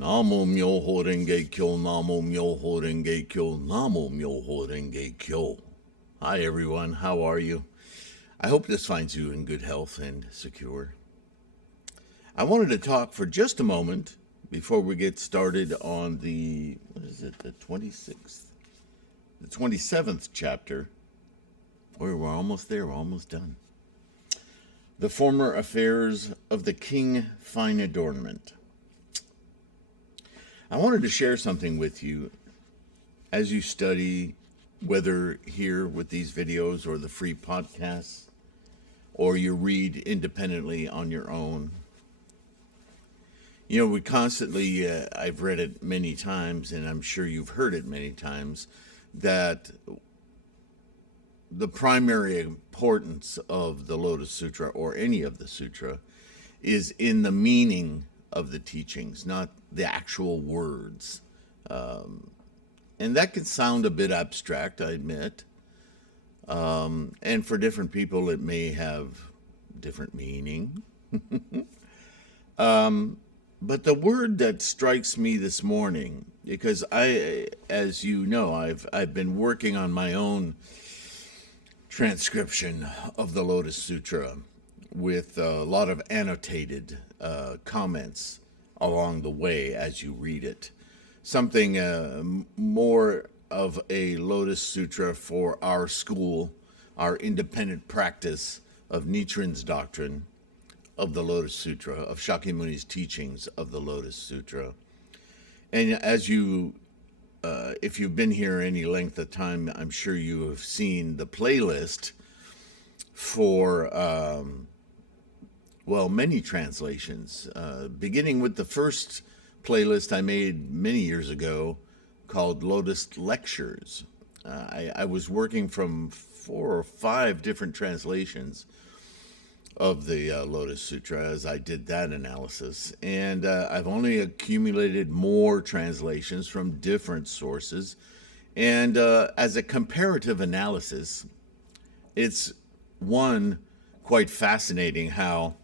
Namo Myoho Renge Kyo, Namo Myoho Renge Kyo, Namo Myoho Renge Kyo. Hi everyone, how are you? I hope this finds you in good health and secure. I wanted to talk for just a moment before we get started on the 26th? The 27th chapter. We're almost there, we're almost done. The former affairs of the King Fine Adornment. I wanted to share something with you as you study, whether here with these videos or the free podcasts, or you read independently on your own. You know, we constantly, I've read it many times, and I'm sure you've heard it many times, that the primary importance of the Lotus Sutra, or any of the sutra, is in the meaning of the teachings, not the actual words. And that can sound a bit abstract, I admit. And for different people, it may have different meaning. But the word that strikes me this morning, because as you know, I've been working on my own transcription of the Lotus Sutra with a lot of annotated comments along the way as you read it. Something more of a Lotus Sutra for our school, our independent practice of Nichiren's doctrine of the Lotus Sutra, of Shakyamuni's teachings of the Lotus Sutra. And as you, if you've been here any length of time, I'm sure you have seen the playlist for many translations, beginning with the first playlist I made many years ago called Lotus Lectures. I was working from 4 or 5 different translations of the Lotus Sutra as I did that analysis. And I've only accumulated more translations from different sources. And as a comparative analysis, it's quite fascinating how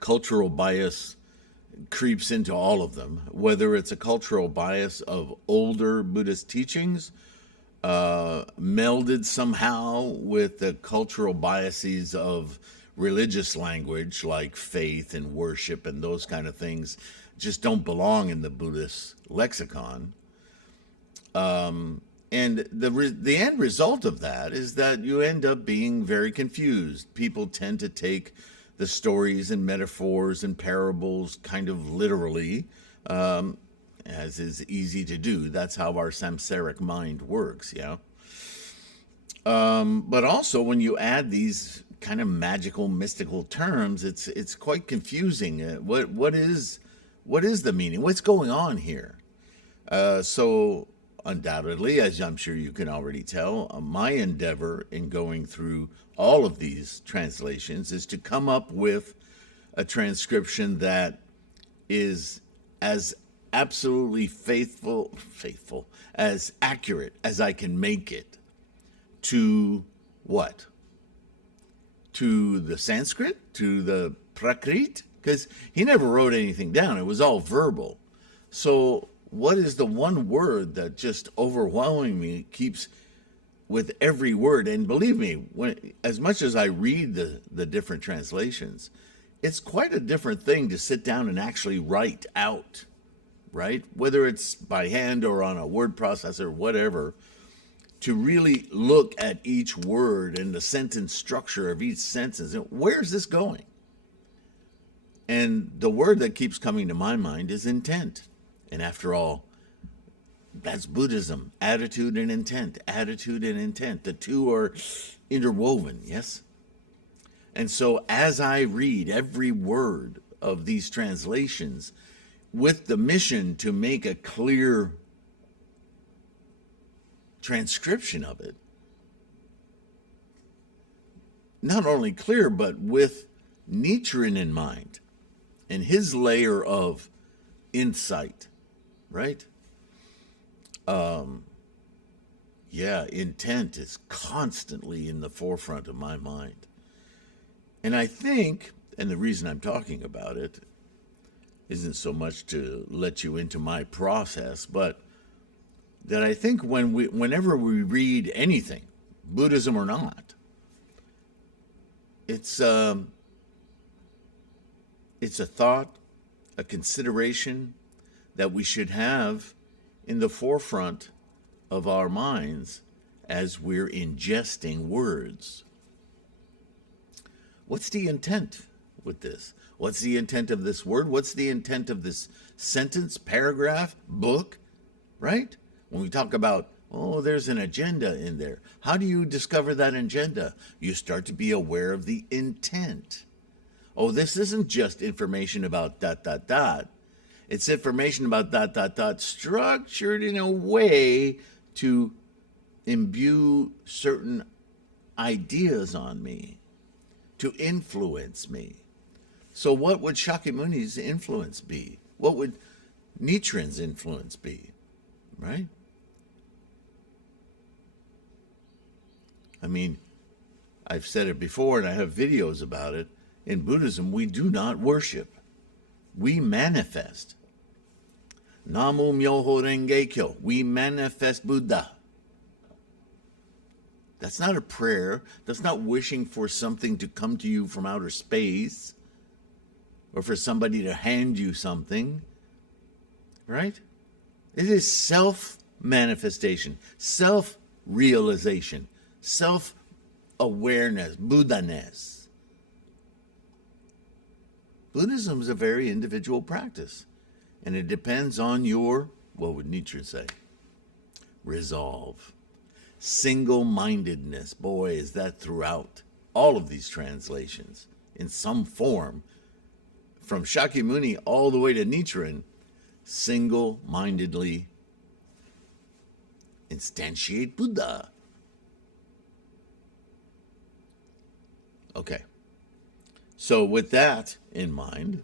cultural bias creeps into all of them, whether it's a cultural bias of older Buddhist teachings melded somehow with the cultural biases of religious language like faith and worship and those kind of things just don't belong in the Buddhist lexicon. And the end result of that is that you end up being very confused. People tend to take the stories and metaphors and parables kind of literally, as is easy to do. That's how our samsaric mind works, yeah? But also when you add these kind of magical, mystical terms, it's quite confusing. What is the meaning? What's going on here? So undoubtedly, as I'm sure you can already tell, my endeavor in going through all of these translations is to come up with a transcription that is as absolutely faithful, as accurate as I can make it to what? To the Sanskrit? To the Prakrit? Because he never wrote anything down. It was all verbal. So what is the one word that just overwhelmingly keeps with every word? And believe me, as much as I read the different translations, it's quite a different thing to sit down and actually write out, right? Whether it's by hand or on a word processor, whatever, to really look at each word and the sentence structure of each sentence. Where's this going? And the word that keeps coming to my mind is intent. And after all, that's Buddhism, attitude and intent, attitude and intent. The two are interwoven, yes? And so as I read every word of these translations with the mission to make a clear transcription of it, not only clear, but with Nichiren in mind and his layer of insight, right? Intent is constantly in the forefront of my mind. And I think, and the reason I'm talking about it, isn't so much to let you into my process, but that I think whenever we read anything, Buddhism or not, it's a thought, a consideration that we should have in the forefront of our minds as we're ingesting words. What's the intent with this? What's the intent of this word? What's the intent of this sentence, paragraph, book, right? When we talk about, oh, there's an agenda in there. How do you discover that agenda? You start to be aware of the intent. Oh, this isn't just information about ... It's information about ... structured in a way to imbue certain ideas on me, to influence me. So what would Shakyamuni's influence be? What would Nichiren's influence be? Right? I mean, I've said it before and I have videos about it. In Buddhism, we do not worship. We manifest. Namu Myoho Renge Kyo. We manifest Buddha. That's not a prayer. That's not wishing for something to come to you from outer space or for somebody to hand you something. Right? It is self-manifestation, self-realization, self-awareness, Buddha-ness. Buddhism is a very individual practice, and it depends on your, what would Nietzsche say, resolve. Single-mindedness, boy, is that throughout all of these translations in some form, from Shakyamuni all the way to Nichiren, single-mindedly instantiate Buddha. Okay, so with that in mind,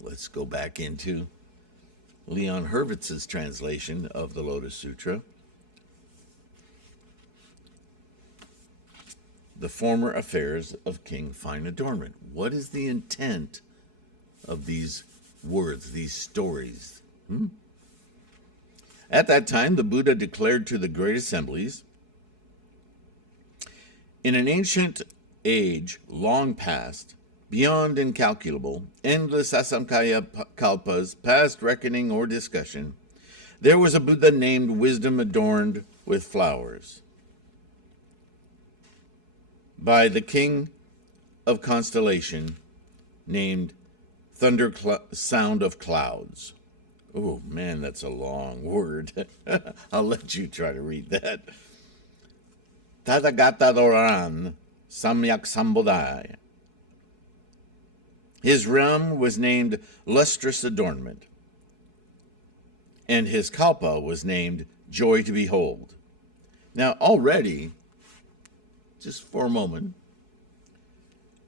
let's go back into Leon Hurvitz's translation of the Lotus Sutra. The former affairs of King Fine Adornment. What is the intent of these words, these stories? At that time, the Buddha declared to the great assemblies, in an ancient age long past, beyond incalculable, endless asamkaya kalpas, past reckoning or discussion, there was a Buddha named Wisdom adorned with flowers. By the king of constellation named Thunder Sound of Clouds. Oh man, that's a long word. I'll let you try to read that. Tathagata Doran Samyak Sambodhaya. His realm was named Lustrous Adornment, and his kalpa was named Joy to Behold. Now already, just for a moment,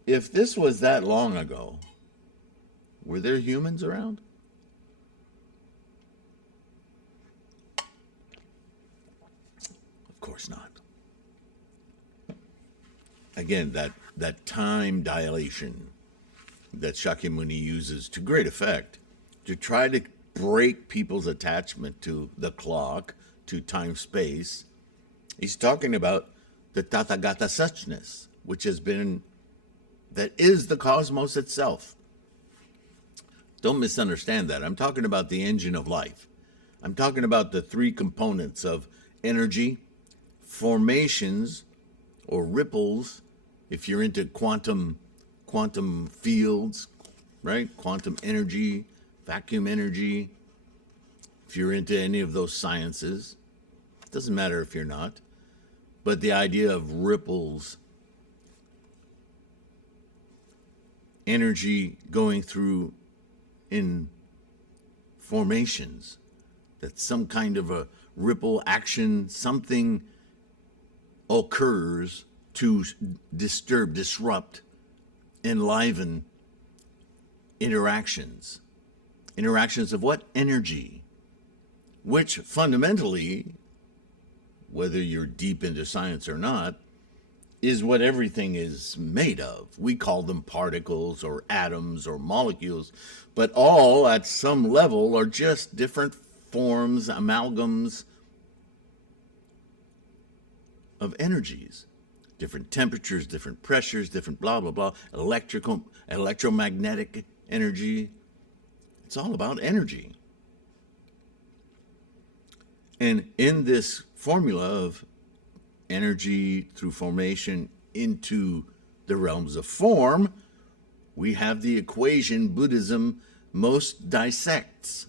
if this was that long ago, were there humans around? Of course not. Again, that time dilation that Shakyamuni uses to great effect to try to break people's attachment to the clock, to time-space. He's talking about the Tathagata suchness, which that is the cosmos itself. Don't misunderstand that. I'm talking about the engine of life. I'm talking about the three components of energy, formations, or ripples, if you're into quantum fields, right? Quantum energy, vacuum energy. If you're into any of those sciences, it doesn't matter if you're not. But the idea of ripples, energy going through in formations, that some kind of a ripple action, something occurs to disturb, disrupt, enliven interactions. Interactions of what? Energy. Which fundamentally, whether you're deep into science or not, is what everything is made of. We call them particles or atoms or molecules, but all at some level are just different forms, amalgams of energies. Different temperatures, different pressures, different blah, blah, blah, electromagnetic energy. It's all about energy. And in this formula of energy through formation into the realms of form, we have the equation Buddhism most dissects.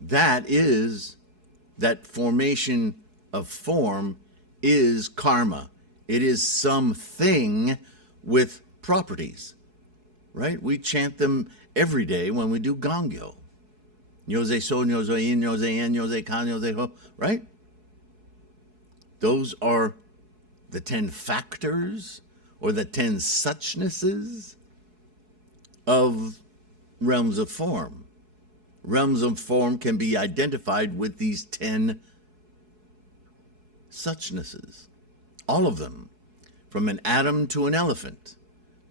That is, that formation of form is karma. It is something with properties, right? We chant them every day when we do Gongyo. Nyose so, nyose in, nyose en, nyose kan, nyose ho, right? Those are the 10 factors or the 10 suchnesses of realms of form. Realms of form can be identified with these 10 suchnesses. All of them, from an atom to an elephant,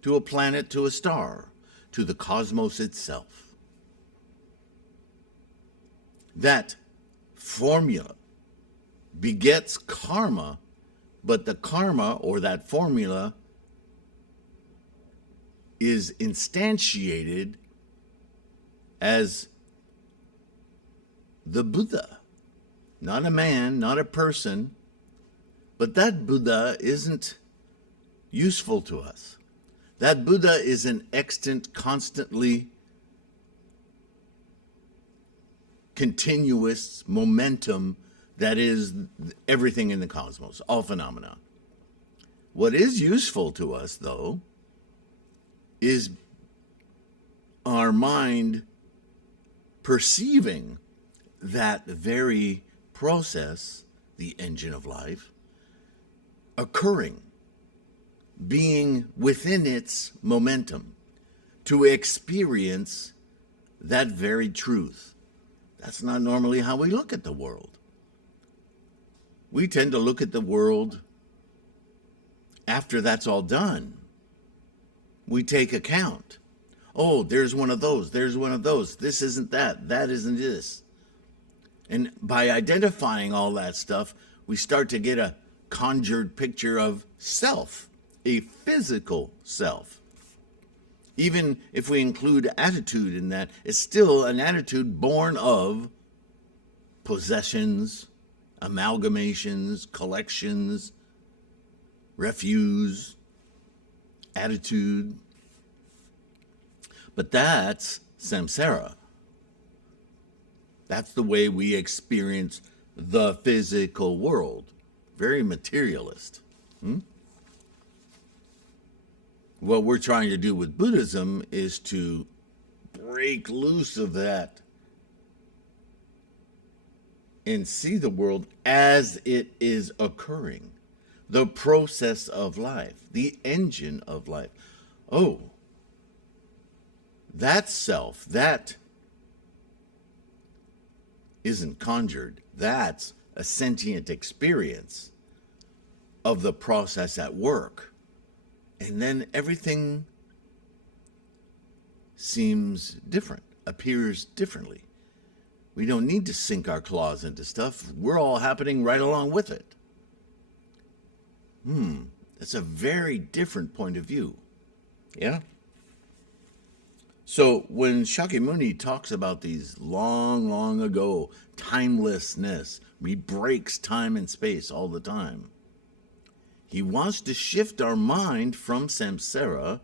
to a planet to a star, to the cosmos itself. That formula begets karma, but the karma or that formula is instantiated as the Buddha. Not a man, not a person, but that Buddha isn't useful to us. That Buddha is an extant, constantly continuous momentum that is everything in the cosmos, all phenomena. What is useful to us, though, is our mind perceiving that very process, the engine of life, occurring, being within its momentum, to experience that very truth. That's not normally how we look at the world. We tend to look at the world after that's all done. We take account. Oh, there's one of those, there's one of those. This isn't that, that isn't this. And by identifying all that stuff, we start to get a conjured picture of self, a physical self. Even if we include attitude in that, it's still an attitude born of possessions, amalgamations, collections, refuse, attitude. But that's samsara. That's the way we experience the physical world. Very materialist. What we're trying to do with Buddhism is to break loose of that and see the world as it is occurring. The process of life, the engine of life. Oh, that self, that isn't conjured. That's a sentient experience of the process at work. And then everything seems different, appears differently. We don't need to sink our claws into stuff. We're all happening right along with it. That's a very different point of view. Yeah? So when Shakyamuni talks about these long, long ago, timelessness, he breaks time and space all the time. He wants to shift our mind from samsara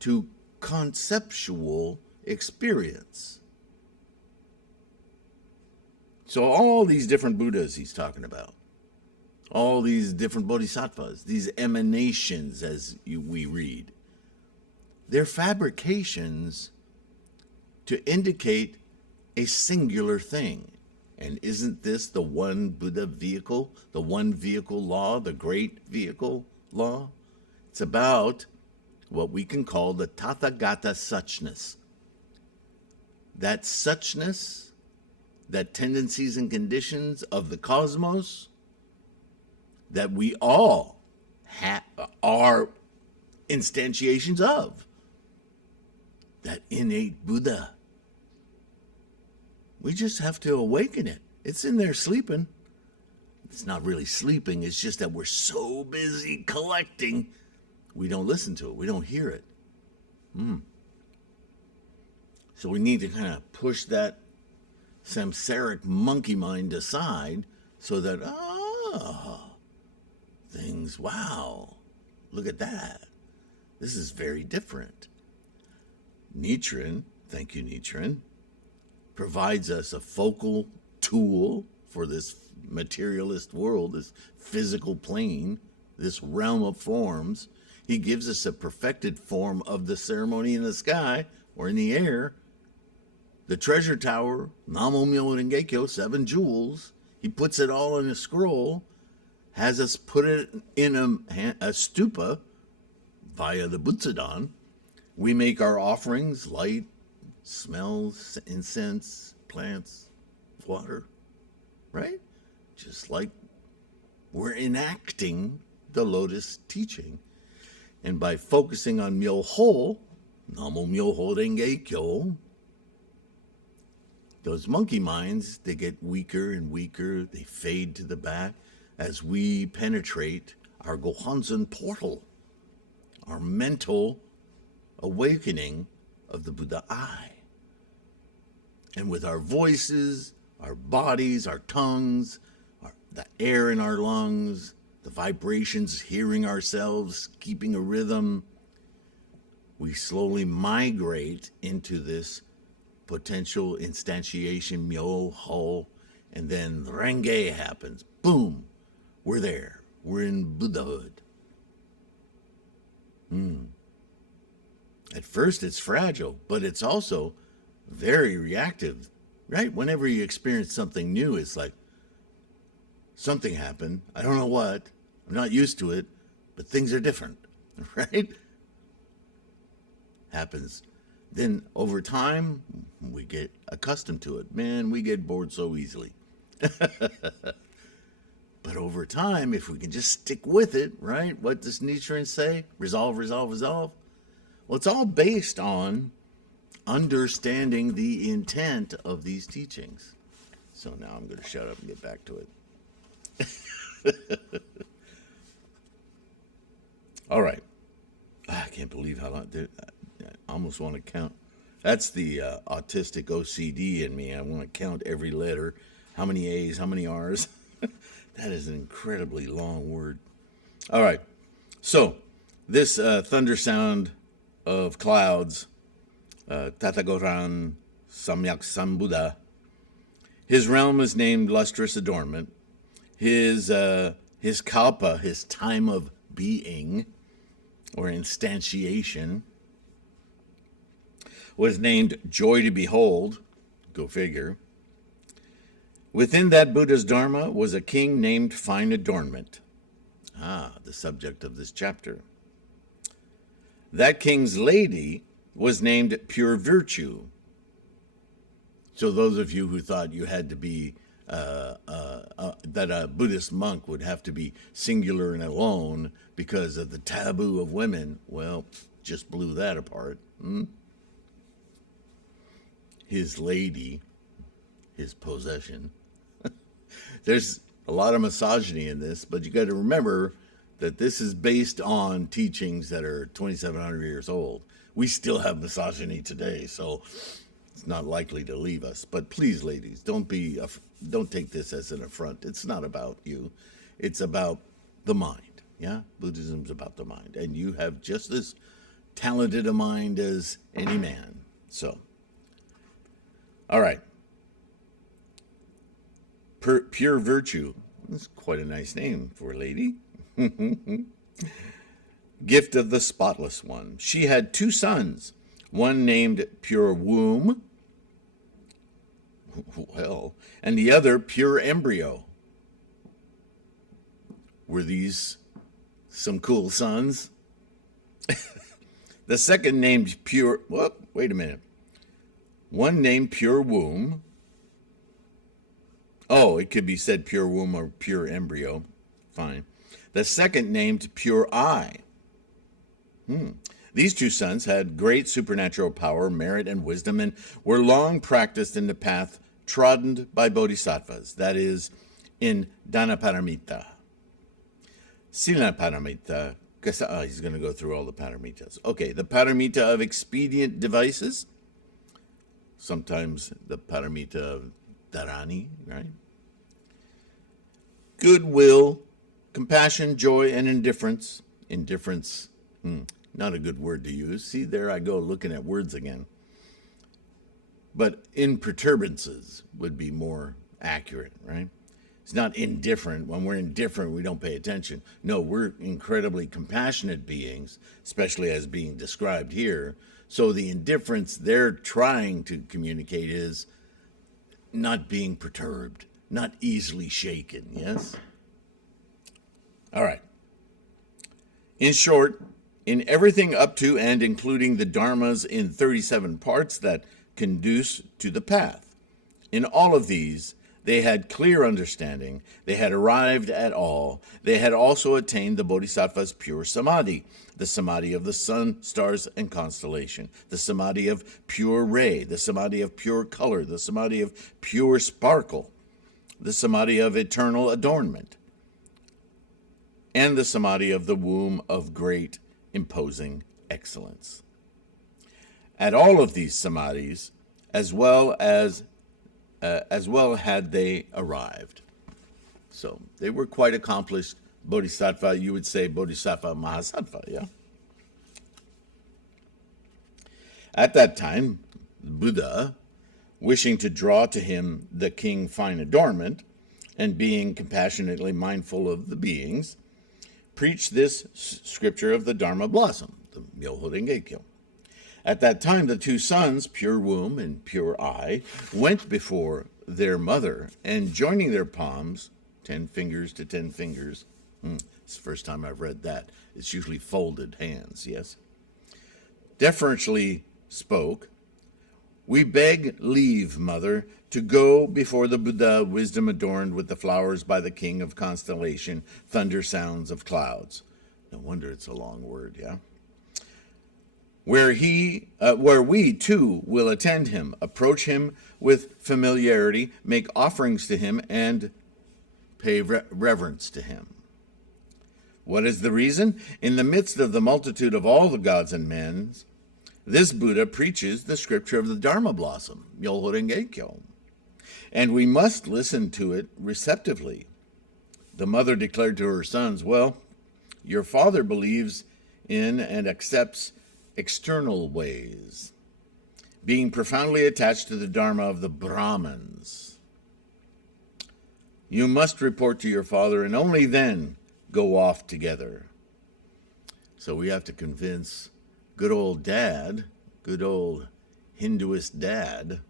to conceptual experience. So all these different Buddhas he's talking about, all these different bodhisattvas, these emanations as we read, they're fabrications to indicate a singular thing. And isn't this the one Buddha vehicle, the one vehicle law, the great vehicle law? It's about what we can call the Tathagata suchness. That suchness, that tendencies and conditions of the cosmos that we all instantiations of that innate Buddha. We just have to awaken it. It's in there sleeping. It's not really sleeping. It's just that we're so busy collecting, we don't listen to it. We don't hear it. So we need to kind of push that samsaric monkey mind aside so that, things, wow, look at that. This is very different. Nichiren, thank you, Nichiren, provides us a focal tool for this materialist world, this physical plane, this realm of forms. He gives us a perfected form of the ceremony in the sky or in the air, the treasure tower, Namo Myoho Renge Kyo, 7 jewels. He puts it all in a scroll, has us put it in a stupa via the Butsudan. We make our offerings, light, smells, incense, plants, water, right? Just like we're enacting the Lotus teaching. And by focusing on Myoho, Namo Myoho Renge Kyo, those monkey minds, they get weaker and weaker. They fade to the back as we penetrate our Gohanzen portal, our mental awakening of the Buddha eye. And with our voices, our bodies, our tongues, the air in our lungs, the vibrations, hearing ourselves, keeping a rhythm, we slowly migrate into this potential instantiation, Myoho, and then Renge happens. Boom, we're there. We're in Buddhahood. At first it's fragile, but it's also very reactive, right? Whenever you experience something new, it's like, something happened. I don't know what. I'm not used to it, but things are different, right? Happens. Then over time, we get accustomed to it. Man, we get bored so easily. But over time, if we can just stick with it, right? What does Nichiren say? Resolve, resolve, resolve. Well, it's all based on understanding the intent of these teachings. So now I'm going to shut up and get back to it. All right. I can't believe how long. I almost want to count. That's the autistic OCD in me. I want to count every letter. How many A's, how many R's? That is an incredibly long word. All right. So this thunder sound of clouds, Tatagoran Samyak Sambuddha, his realm is named Lustrous Adornment. His kalpa, his time of being or instantiation, was named Joy to Behold. Go figure. Within that Buddha's Dharma was a king named Fine Adornment. The subject of this chapter. That king's lady was named Pure Virtue. So those of you who thought you had to be, that a Buddhist monk would have to be singular and alone because of the taboo of women, well, just blew that apart. His lady, his possession. There's a lot of misogyny in this, but you got to remember that this is based on teachings that are 2,700 years old. We still have misogyny today, so it's not likely to leave us. But please, ladies, don't take this as an affront. It's not about you. It's about the mind. Yeah, Buddhism's about the mind, and you have just as talented a mind as any man. So, all right. Pure Virtue. That's quite a nice name for a lady. Gift of the Spotless One. She had 2 sons, one named Pure Womb, well, and the other Pure Embryo. Were these some cool sons? The second named Pure, wait a minute. One named Pure Womb. Oh, it could be said Pure Womb or Pure Embryo. Fine. The second named Pure Eye. These two sons had great supernatural power, merit, and wisdom, and were long practiced in the path trodden by bodhisattvas, that is, in Dhanaparamita, Silaparamita, he's going to go through all the paramitas. Okay, the paramita of expedient devices, sometimes the paramita of dharani, right? Goodwill, compassion, joy, and indifference. Indifference, not a good word to use. See, there I go looking at words again. But imperturbances would be more accurate, right? It's not indifferent. When we're indifferent, we don't pay attention. No, we're incredibly compassionate beings, especially as being described here. So the indifference they're trying to communicate is not being perturbed, not easily shaken, yes? All right. In short, in everything up to and including the dharmas in 37 parts that conduce to the path, in all of these, they had clear understanding, they had arrived at all, they had also attained the bodhisattva's pure samadhi, the samadhi of the sun, stars, and constellation, the samadhi of pure ray, the samadhi of pure color, the samadhi of pure sparkle, the samadhi of eternal adornment, and the samadhi of the womb of great imposing excellence. At all of these samadhis, as well had they arrived. So they were quite accomplished bodhisattva. You would say bodhisattva mahasattva, yeah? At that time, Buddha, wishing to draw to him the king fine adornment, and being compassionately mindful of the beings, preached this scripture of the Dharma blossom, the Myoho Renge-kyo. At that time, the two sons, Pure Womb and Pure Eye, went before their mother, and joining their palms, 10 fingers to 10 fingers, it's the first time I've read that. It's usually folded hands, yes? Deferentially spoke, "We beg leave, mother, to go before the Buddha, wisdom adorned with the flowers by the king of constellation, thunder sounds of clouds." No wonder it's a long word, yeah? Where we too will attend him, approach him with familiarity, make offerings to him, and pay reverence to him. What is the reason? In the midst of the multitude of all the gods and men, this Buddha preaches the scripture of the Dharma blossom, Myoho Renge-kyo, and we must listen to it receptively. The mother declared to her sons, "Well, your father believes in and accepts external ways, being profoundly attached to the Dharma of the Brahmins. You must report to your father, and only then go off together." So we have to convince good old dad, good old Hinduist dad,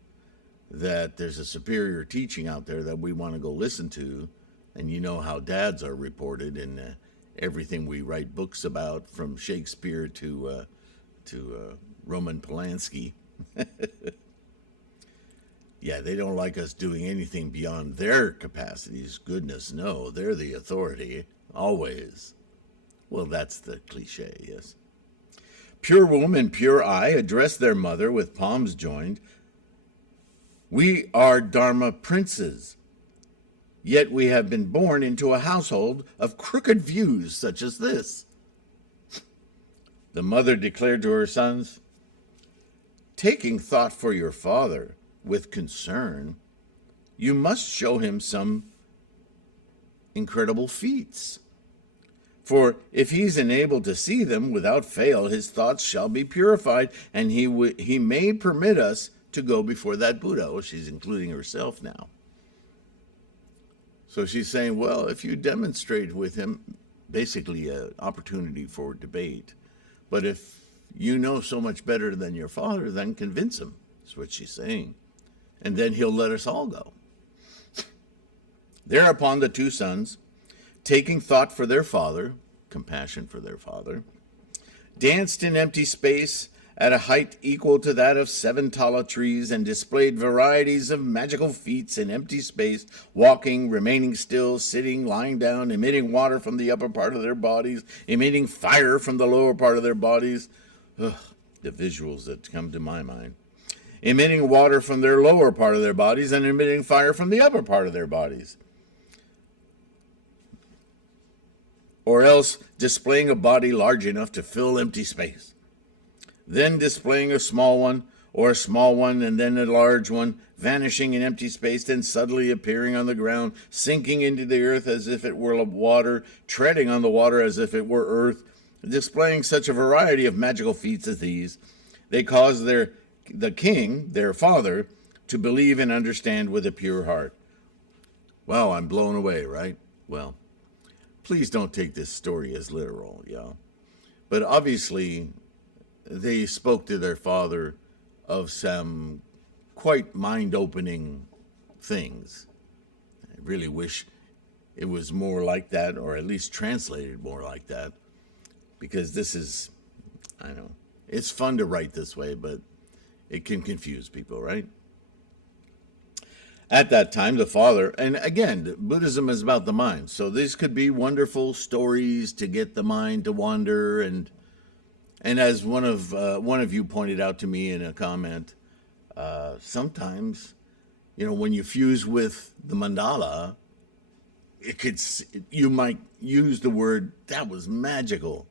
that there's a superior teaching out there that we want to go listen to. And you know how dads are reported in everything we write books about, from Shakespeare to Roman Polanski. Yeah, they don't like us doing anything beyond their capacities. Goodness, no, they're the authority, always. Well, that's the cliche, yes. Pure Womb and Pure Eye addressed their mother with palms joined. "We are Dharma princes, yet we have been born into a household of crooked views such as this." The mother declared to her sons, "Taking thought for your father with concern, you must show him some incredible feats. For if he's enabled to see them without fail, his thoughts shall be purified, and he may permit us to go before that Buddha." Oh, she's including herself now. So she's saying, well, if you demonstrate with him, basically an opportunity for debate. But if you know so much better than your father, then convince him. That's what she's saying. And then he'll let us all go. Thereupon the two sons, taking thought for their father, compassion for their father, danced in empty space at a height equal to that of 7 tala trees, and displayed varieties of magical feats in empty space, walking, remaining still, sitting, lying down, emitting water from the upper part of their bodies, emitting fire from the lower part of their bodies. Ugh, the visuals that come to my mind. Emitting water from their lower part of their bodies and emitting fire from the upper part of their bodies. Or else displaying a body large enough to fill empty space. Then displaying a small one, or a small one and then a large one, vanishing in empty space, then suddenly appearing on the ground, sinking into the earth as if it were water, treading on the water as if it were earth. Displaying such a variety of magical feats as these, they caused the king, their father, to believe and understand with a pure heart. Wow, I'm blown away, right? Well, please don't take this story as literal, yeah. But obviously, they spoke to their father of some quite mind-opening things. I really wish it was more like that, or at least translated more like that, because this is, I know, it's fun to write this way, but it can confuse people, right? At that time, the father, and again, Buddhism is about the mind, so these could be wonderful stories to get the mind to wander, and as one of you pointed out to me in a comment, sometimes, when you fuse with the mandala, you might use the word, that was magical.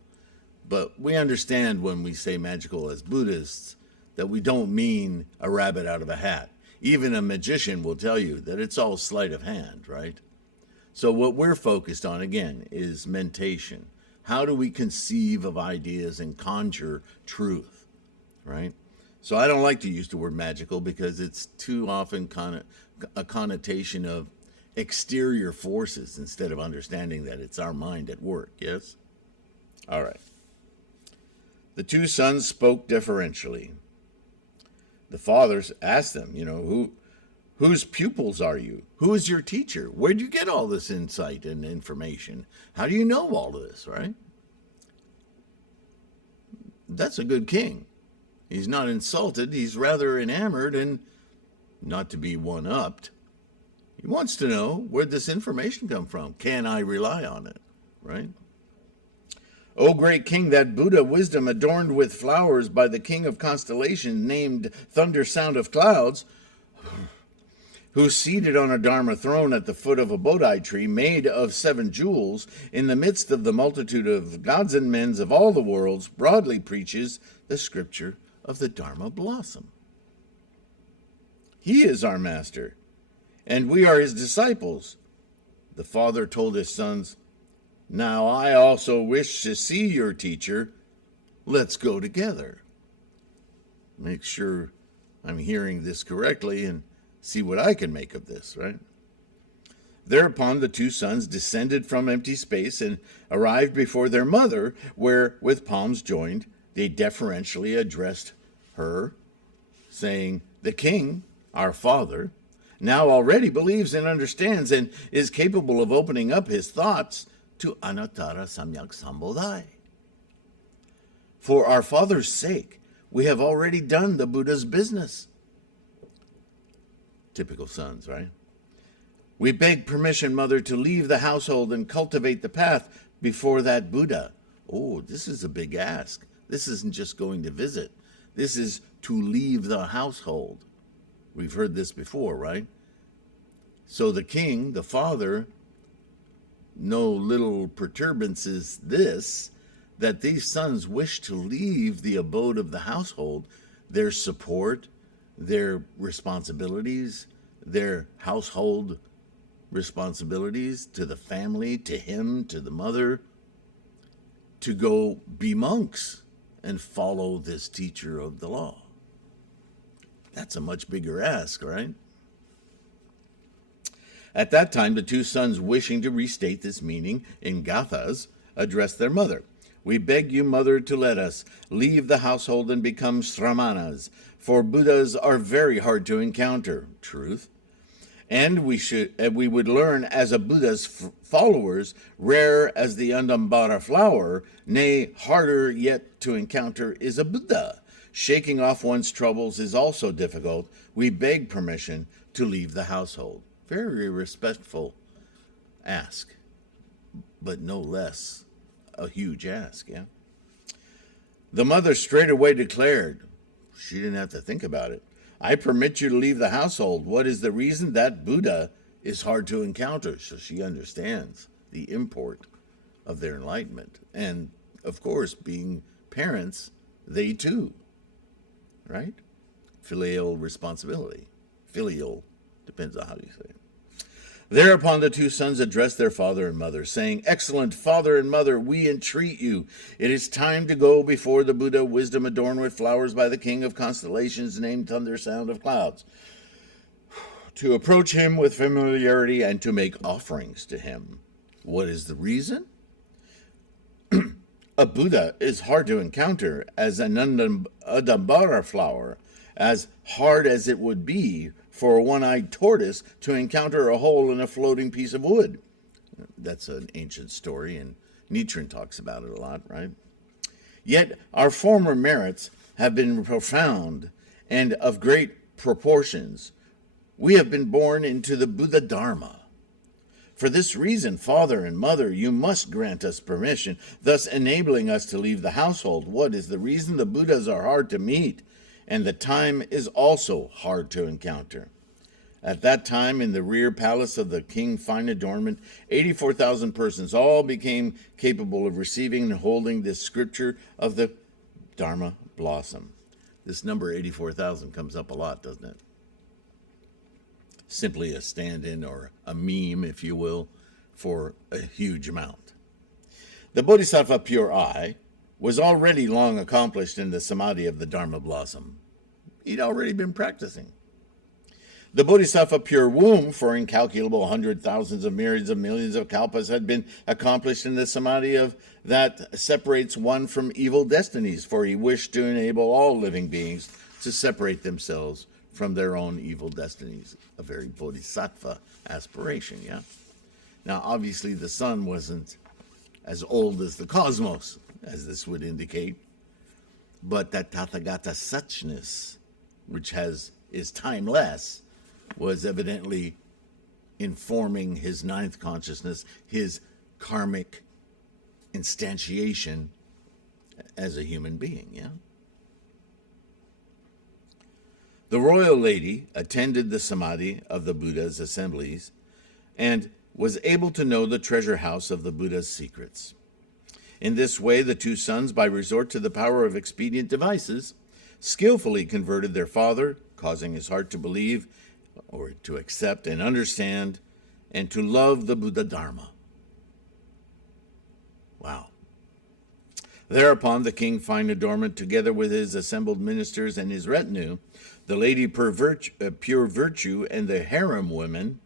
But we understand when we say magical as Buddhists that we don't mean a rabbit out of a hat. Even a magician will tell you that it's all sleight of hand, right? So what we're focused on, again, is mentation. How do we conceive of ideas and conjure truth, right? So I don't like to use the word magical because it's too often a connotation of exterior forces instead of understanding that it's our mind at work, yes? All right. The 2 sons spoke deferentially. The fathers asked them, whose pupils are you? Who is your teacher? Where do you get all this insight and information? How do you know all of this, right? That's a good king. He's not insulted. He's rather enamored and not to be one-upped. He wants to know where this information come from. Can I rely on it, right? O great king, that Buddha wisdom adorned with flowers by the king of constellations named Thunder Sound of Clouds, who's seated on a Dharma throne at the foot of a Bodhi tree made of 7 jewels, in the midst of the multitude of gods and men of all the worlds, broadly preaches the scripture of the Dharma blossom. He is our master, and we are his disciples. The father told his sons, now I also wish to see your teacher. Let's go together. Make sure I'm hearing this correctly and see what I can make of this, right? Thereupon the 2 sons descended from empty space and arrived before their mother, where, with palms joined, they deferentially addressed her, saying, the king, our father, now already believes and understands and is capable of opening up his thoughts to Anattara Samyak Sambodhai. For our father's sake, we have already done the Buddha's business. Typical sons, right? We beg permission, mother, to leave the household and cultivate the path before that Buddha. Oh, this is a big ask. This isn't just going to visit. This is to leave the household. We've heard this before, right? So the king, the father, no little perturbance is this, that these sons wish to leave the abode of the household, their support, their responsibilities, their household responsibilities to the family, to him, to the mother, to go be monks and follow this teacher of the law. That's a much bigger ask, right? At that time, the 2 sons, wishing to restate this meaning in gathas, addressed their mother. We beg you, mother, to let us leave the household and become sramanas, for Buddhas are very hard to encounter, truth. And we would learn as a Buddha's followers, rare as the Andambara flower, nay, harder yet to encounter is a Buddha, Shaking off one's troubles is also difficult. We beg permission to leave the household. Very respectful ask, but no less a huge ask, yeah? The mother straightway declared, she didn't have to think about it, I permit you to leave the household. What is the reason? That Buddha is hard to encounter. So she understands the import of their enlightenment. And of course, being parents, they too, right? Filial responsibility. Filial, depends on how you say it. Thereupon the two sons addressed their father and mother, saying, Excellent father and mother, we entreat you. It is time to go before the Buddha, wisdom adorned with flowers by the king of constellations, named Thunder Sound of Clouds, to approach him with familiarity and to make offerings to him. What is the reason? A Buddha is hard to encounter as an Adambara flower, as hard as it would be for a one-eyed tortoise to encounter a hole in a floating piece of wood. That's an ancient story, and Nichiren talks about it a lot, right? Yet our former merits have been profound and of great proportions. We have been born into the Buddha Dharma. For this reason, father and mother, you must grant us permission, thus enabling us to leave the household. What is the reason? The Buddhas are hard to meet, and the time is also hard to encounter. At that time, in the rear palace of the king fine adornment, 84,000 persons all became capable of receiving and holding this scripture of the Dharma blossom. This number 84,000 comes up a lot, doesn't it? Simply a stand-in or a meme, if you will, for a huge amount. The Bodhisattva Pure Eye was already long accomplished in the samadhi of the Dharma blossom. He'd already been practicing. The Bodhisattva Pure Womb, for incalculable hundred thousands of myriads of millions of kalpas, had been accomplished in the samadhi of that separates one from evil destinies, for he wished to enable all living beings to separate themselves from their own evil destinies. A very bodhisattva aspiration, yeah? Now, obviously, the sun wasn't as old as the cosmos, as this would indicate, but that Tathagata suchness, which is timeless, was evidently informing his ninth consciousness, his karmic instantiation as a human being, yeah? The royal lady attended the samadhi of the Buddha's assemblies and was able to know the treasure house of the Buddha's secrets. In this way, the two sons, by resort to the power of expedient devices, skillfully converted their father, causing his heart to believe or to accept and understand and to love the Buddha Dharma. Wow. Thereupon the king fine adornment, together with his assembled ministers and his retinue, the lady pure virtue and the harem women,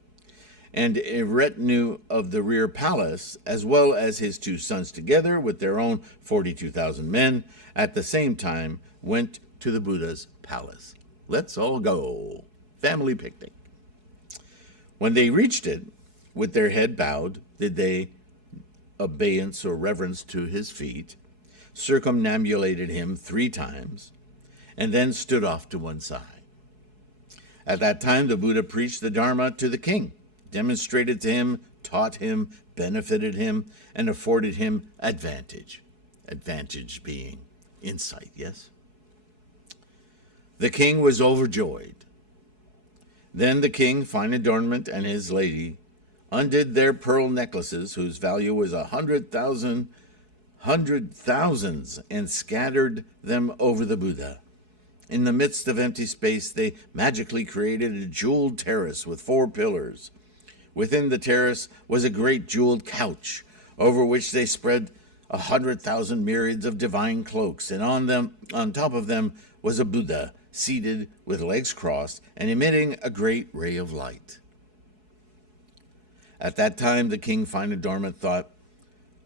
and a retinue of the rear palace, as well as his two sons together with their own 42,000 men, at the same time went to the Buddha's palace. Let's all go. Family picnic. When they reached it, with their head bowed, did they obeisance or reverence to his feet, circumambulated him 3 times, and then stood off to one side. At that time, the Buddha preached the Dharma to the king, demonstrated to him, taught him, benefited him, and afforded him advantage. Advantage being insight, yes? The king was overjoyed. Then the king, fine adornment, and his lady undid their pearl necklaces, whose value was 100,000 thousands, and scattered them over the Buddha. In the midst of empty space, they magically created a jeweled terrace with 4 pillars. Within the terrace was a great jeweled couch, over which they spread 100,000 myriads of divine cloaks, and on top of them was a Buddha, seated with legs crossed and emitting a great ray of light. At that time, the king fine adornment thought,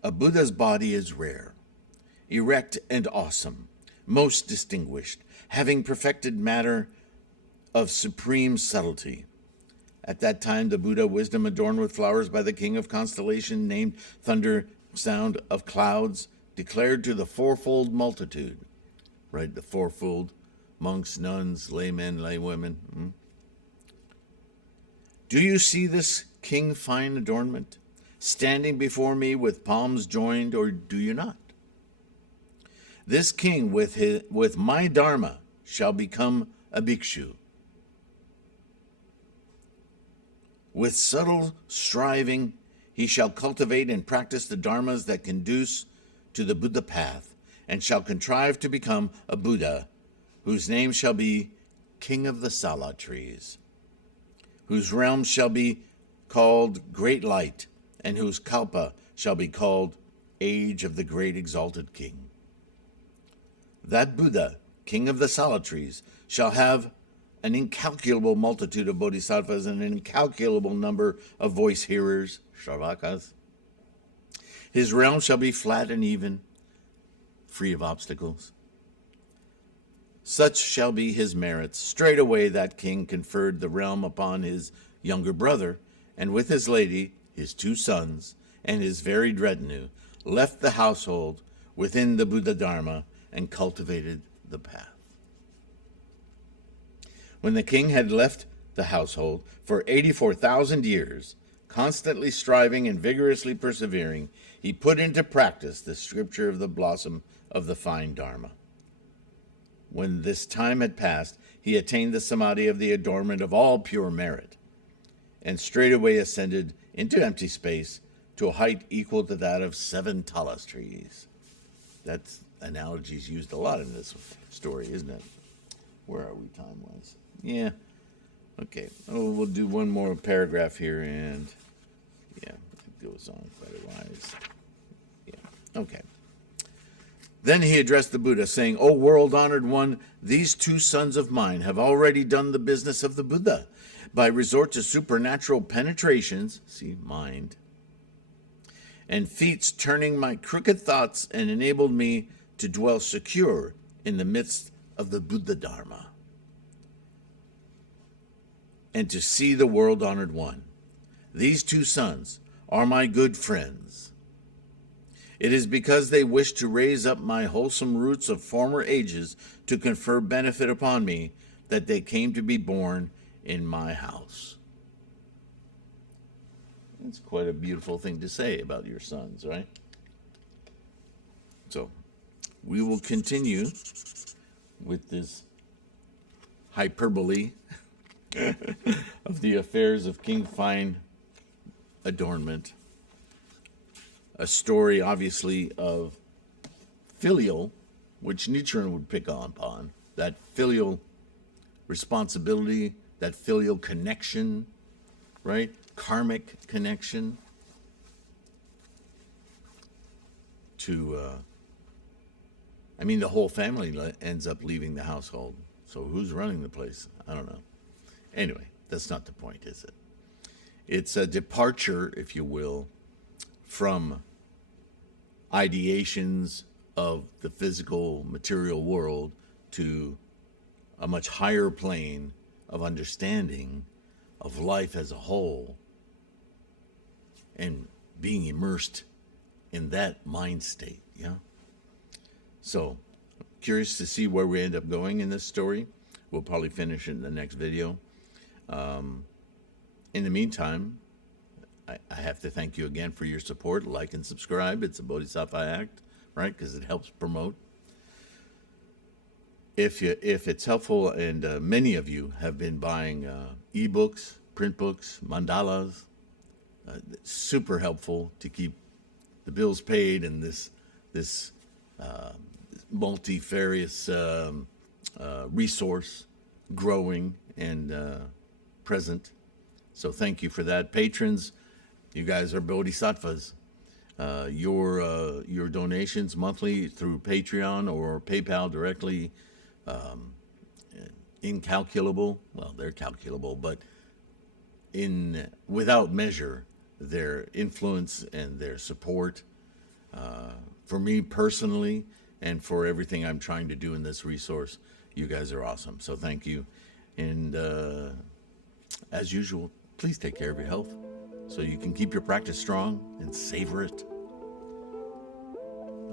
a Buddha's body is rare, erect and awesome, most distinguished, having perfected matter of supreme subtlety. At that time, the Buddha, wisdom adorned with flowers by the king of constellation, named Thunder Sound of Clouds, declared to the fourfold multitude, right? The fourfold, monks, nuns, laymen, laywomen. Do you see this king fine adornment, standing before me with palms joined, or do you not? This king with my Dharma shall become a bhikshu. With subtle striving, he shall cultivate and practice the dharmas that conduce to the Buddha path, and shall contrive to become a Buddha, whose name shall be King of the Sala trees, whose realm shall be called Great Light, and whose kalpa shall be called Age of the Great Exalted King. That Buddha, King of the Sala trees, shall have an incalculable multitude of bodhisattvas and an incalculable number of voice hearers, shravakas. His realm shall be flat and even, free of obstacles. Such shall be his merits. Straightway that king conferred the realm upon his younger brother, and with his lady, his 2 sons, and his varied retinue, left the household within the Buddha Dharma and cultivated the path. When the king had left the household for 84,000 years, constantly striving and vigorously persevering, he put into practice the scripture of the blossom of the fine Dharma. When this time had passed, he attained the samadhi of the adornment of all pure merit, and straightway ascended into empty space to a height equal to that of 7 talas trees. That analogy is used a lot in this story, isn't it? Where are we time-wise? Yeah. Okay. Oh, we'll do one more paragraph here, and yeah, it goes on quite a while. Yeah. Okay. Then he addressed the Buddha, saying, O world-honored one, these 2 sons of mine have already done the business of the Buddha by resort to supernatural penetrations, see, mind, and feats turning my crooked thoughts and enabled me to dwell secure in the midst of the Buddha Dharma and to see the world-honored one. These 2 sons are my good friends. It is because they wish to raise up my wholesome roots of former ages to confer benefit upon me that they came to be born in my house. It's quite a beautiful thing to say about your sons, right? So, we will continue with this hyperbole of the affairs of King Fine Adornment. A story, obviously, of filial, which Nichiren would pick on upon, that filial responsibility, that filial connection, right? Karmic connection to, the whole family ends up leaving the household. So who's running the place? I don't know. Anyway, that's not the point, is it? It's a departure, if you will, from ideations of the physical material world to a much higher plane of understanding of life as a whole and being immersed in that mind state, yeah? So, curious to see where we end up going in this story. We'll probably finish it in the next video. In the meantime, I have to thank you again for your support. Like and subscribe. It's a Bodhisattva act, right? Because it helps promote. If it's helpful, and many of you have been buying ebooks, print books, mandalas, super helpful to keep the bills paid and this multifarious resource growing and present. So thank you for that. Patrons, you guys are bodhisattvas. Your donations monthly through Patreon or PayPal directly, incalculable. Well, they're calculable, but without measure, their influence and their support for me personally and for everything I'm trying to do in this resource. You guys are awesome. So thank you. And as usual, please take care of your health so you can keep your practice strong and savor it.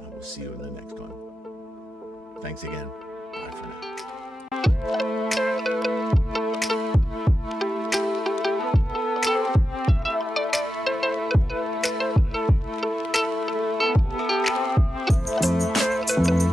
I will see you in the next one. Thanks again. Bye for now.